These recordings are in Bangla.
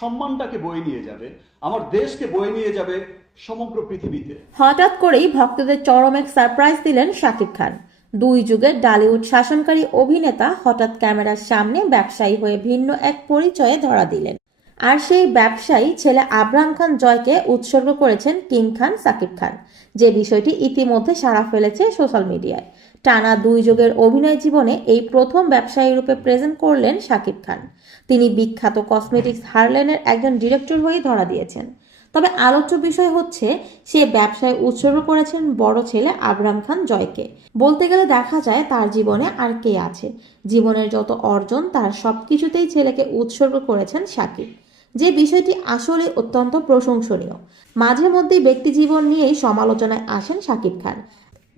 সম্মানটাকে বয়ে নিয়ে যাবে, আমার দেশকে বয়ে নিয়ে যাবে সমগ্র পৃথিবীতে। হঠাৎ করেই ভক্তদের চরম এক সারপ্রাইজ দিলেন শাকিব খান। দুই যুগের ডালিউড শাসনকারী অভিনেতা হঠাৎ ক্যামেরার সামনে ব্যবসায়ী হয়ে ভিন্ন এক পরিচয়ে ধরা দিলেন। আর সেই ব্যবসায়ী ছেলে আবরাম খান জয়কে উৎসর্গ করেছেন কিং খান সাকিব খান। যে বিষয়টি ইতিমধ্যে সাড়া ফেলেছে সোশ্যাল মিডিয়ায়। টানা দুই যুগের অভিনয় জীবনে এই প্রথম ব্যবসায়ী রূপে প্রেজেন্ট করলেন শাকিব খান। তিনি বিখ্যাত কসমেটিক্স হারলেনের একজন ডিরেক্টর হয়ে ধরা দিয়েছেন। তবে আলোচ্য বিষয় হচ্ছে, সে ব্যবসায় উৎসর্গ করেছেন বড় ছেলে আবরাম খান জয়কে। বলতে গেলে দেখা যায় তার জীবনে আর কে আছে। জীবনের যত অর্জন, তার সবকিছুতেই ছেলেকে উৎসর্গ করেছেন শাকিব। যে বিষয়টি আসলে অত্যন্ত প্রশংসনীয়। মাঝে মধ্যেই ব্যক্তি জীবন নিয়েই সমালোচনায় আসেন শাকিব খান।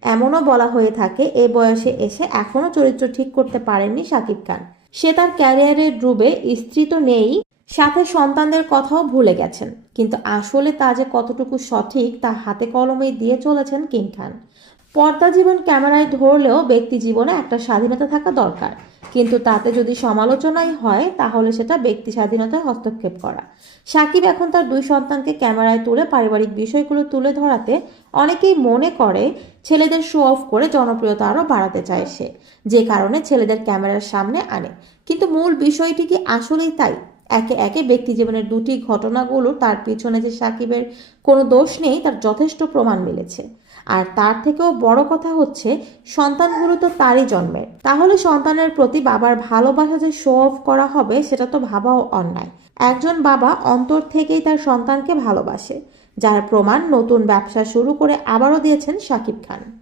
এমনও বলা হয়ে থাকে, এ বয়সে এসে এখনও চরিত্র ঠিক করতে পারেননি সাকিব খান। সে তার ক্যারিয়ারের ডুবে স্ত্রী তো নেই, সাথে সন্তানদের কথাও ভুলে গেছেন। কিন্তু আসলে তা যে কতটুকু সঠিক তা হাতে কলমে দিয়ে চলেছেন কিং খান। পর্দা জীবন ক্যামেরায় ধরলেও ব্যক্তি জীবনে একটা স্বাধীনতা থাকা দরকার। কিন্তু তাতে যদি সমালোচনাই হয়, তাহলে সেটা ব্যক্তি স্বাধীনতায় হস্তক্ষেপ করা। সাকিব এখন তার দুই সন্তানকে ক্যামেরায় তুলে পারিবারিক বিষয়গুলো তুলে ধরাতে অনেকেই মনে করে ছেলেদের শো অফ করে জনপ্রিয়তা আরও বাড়াতে চায় সে। যে কারণে ছেলেদের ক্যামেরার সামনে আনে। কিন্তু মূল বিষয়টি কি আসলেই তাই? একে একে ব্যক্তি জীবনের দুটি ঘটনাগুলো তার পিছনে যে সাকিবের কোনো দোষ নেই, তার যথেষ্ট প্রমাণ মিলেছে। আর তার থেকেও বড় কথা হচ্ছে, সন্তানগুলো তো তারই জন্মের। তাহলে সন্তানের প্রতি বাবার ভালোবাসা যে শো অফ করা হবে, সেটা তো ভাবাও অন্যায়। একজন বাবা অন্তর থেকেই তার সন্তানকে ভালোবাসে, যার প্রমাণ নতুন ব্যবসা শুরু করে আবারও দিয়েছেন সাকিব খান।